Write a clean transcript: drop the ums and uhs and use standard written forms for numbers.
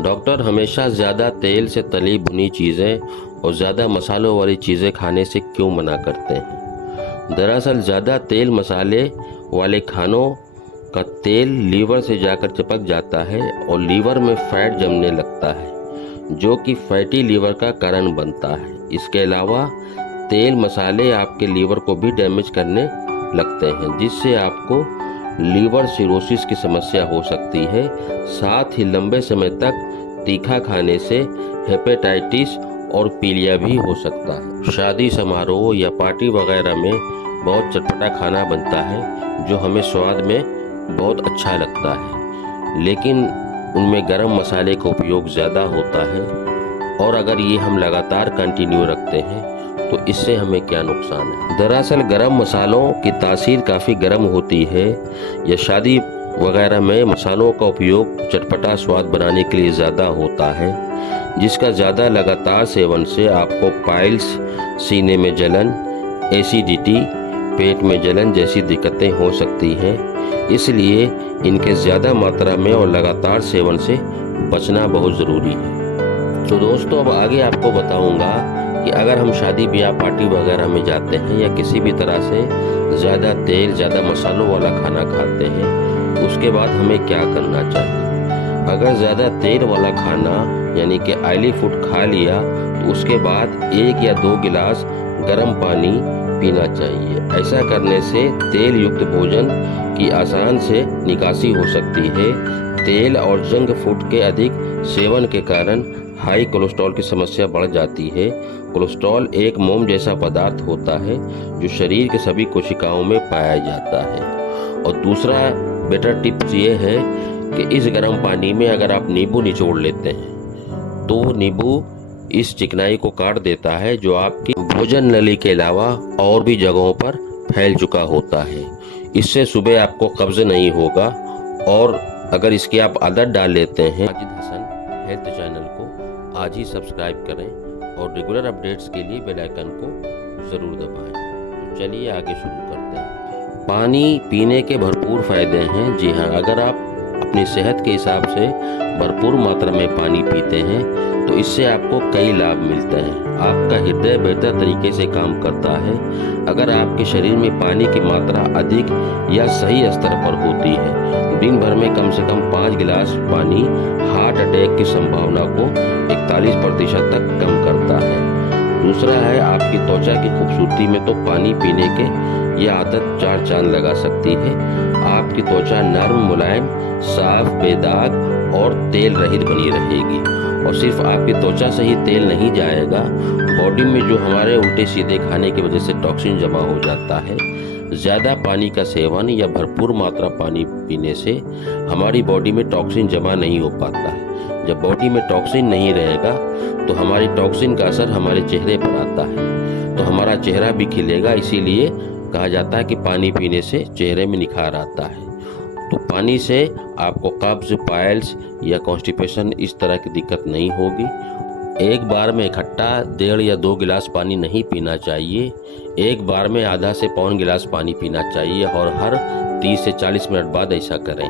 Doctor हमेशा ज़्यादा तेल से तली भुनी चीज़ें और ज़्यादा मसालों वाली चीज़ें खाने से क्यों मना करते हैं? दरअसल ज़्यादा तेल मसाले वाले खानों का तेल लीवर से जाकर चिपक जाता है और लीवर में फैट जमने लगता है, जो कि फैटी लीवर का कारण बनता है। इसके अलावा तेल मसाले आपके लीवर को भी डैमेज करने लगते हैं, जिससे आपको लीवर सिरोसिस की समस्या हो सकती है। साथ ही लंबे समय तक तीखा खाने से हेपेटाइटिस और पीलिया भी हो सकता है। शादी समारोह या पार्टी वगैरह में बहुत चटपटा खाना बनता है, जो हमें स्वाद में बहुत अच्छा लगता है, लेकिन उनमें गरम मसाले का उपयोग ज़्यादा होता है। और अगर ये हम लगातार कंटिन्यू रखते हैं तो इससे हमें क्या नुकसान है? दरअसल गरम मसालों की तासीर काफ़ी गर्म होती है। या शादी वगैरह में मसालों का उपयोग चटपटा स्वाद बनाने के लिए ज़्यादा होता है, जिसका ज़्यादा लगातार सेवन से आपको पाइल्स, सीने में जलन, एसिडिटी, पेट में जलन जैसी दिक्कतें हो सकती हैं। इसलिए इनके ज़्यादा मात्रा में और लगातार सेवन से बचना बहुत ज़रूरी है। तो दोस्तों, अब आगे आपको बताऊंगा कि अगर हम शादी ब्याह पार्टी वगैरह में जाते हैं या किसी भी तरह से ज़्यादा तेल ज़्यादा मसालों वाला खाना खाते हैं तो उसके बाद हमें क्या करना चाहिए। अगर ज़्यादा तेल वाला खाना यानी कि ऑयली फूड खा लिया तो उसके बाद 1 या 2 गिलास गर्म पानी पीना चाहिए। ऐसा करने से तेल युक्त भोजन की आसान से निकासी हो सकती है। तेल और जंक फूड के अधिक सेवन के कारण हाई कोलेस्ट्रॉल की समस्या बढ़ जाती है। कोलेस्ट्रॉल एक मोम जैसा पदार्थ होता है जो शरीर के सभी कोशिकाओं में पाया जाता है। और दूसरा बेटर टिप्स ये है कि इस गर्म पानी में अगर आप नींबू निचोड़ लेते हैं तो नींबू इस चिकनाई को काट देता है, जो आपकी भोजन नली के अलावा और भी जगहों पर फैल चुका होता है। इससे सुबह आपको कब्ज नहीं होगा। और अगर इसकी आप आदत डाल लेते हैं, माजिद हसन हेल्थ चैनल को आज ही सब्सक्राइब करें और रेगुलर अपडेट्स के लिए बेल आइकन को ज़रूर दबाएं। तो चलिए आगे शुरू करते हैं। पानी पीने के भरपूर फ़ायदे हैं। जी हाँ, अगर आप अपनी सेहत के हिसाब से भरपूर मात्रा में पानी पीते हैं तो इससे आपको कई लाभ मिलते हैं। आपका हृदय बेहतर तरीके से काम करता है। अगर आपके शरीर में पानी की मात्रा अधिक या सही स्तर पर होती है, दिन भर में कम से कम 5 गिलास पानी हार्ट अटैक की संभावना को 41% तक कम करता है। दूसरा है, आपकी त्वचा की खूबसूरती में तो पानी पीने के ये आदत 4 चांद लगा सकती है। आपकी त्वचा नर्म, मुलायम, साफ, बेदाग और तेल रहित बनी रहेगी। और सिर्फ आपकी त्वचा से ही तेल नहीं जाएगा, बॉडी में जो हमारे उल्टे सीधे खाने की वजह से टॉक्सिन जमा हो जाता है। ज़्यादा पानी का सेवन या भरपूर मात्रा पानी पीने से हमारी बॉडी में टॉक्सिन जमा नहीं हो पाता है। जब बॉडी में टॉक्सिन नहीं रहेगा तो हमारी टॉक्सिन का असर हमारे चेहरे पर आता है, तो हमारा चेहरा भी खिलेगा। इसीलिए कहा जाता है कि पानी पीने से चेहरे में निखार आता है। तो पानी से आपको कब्ज, पाइल्स या कॉन्स्टिपेशन इस तरह की दिक्कत नहीं होगी। एक बार में इकट्ठा 1.5 या 2 गिलास पानी नहीं पीना चाहिए। एक बार में आधा से पौन गिलास पानी पीना चाहिए और हर 30 से 40 मिनट बाद ऐसा करें।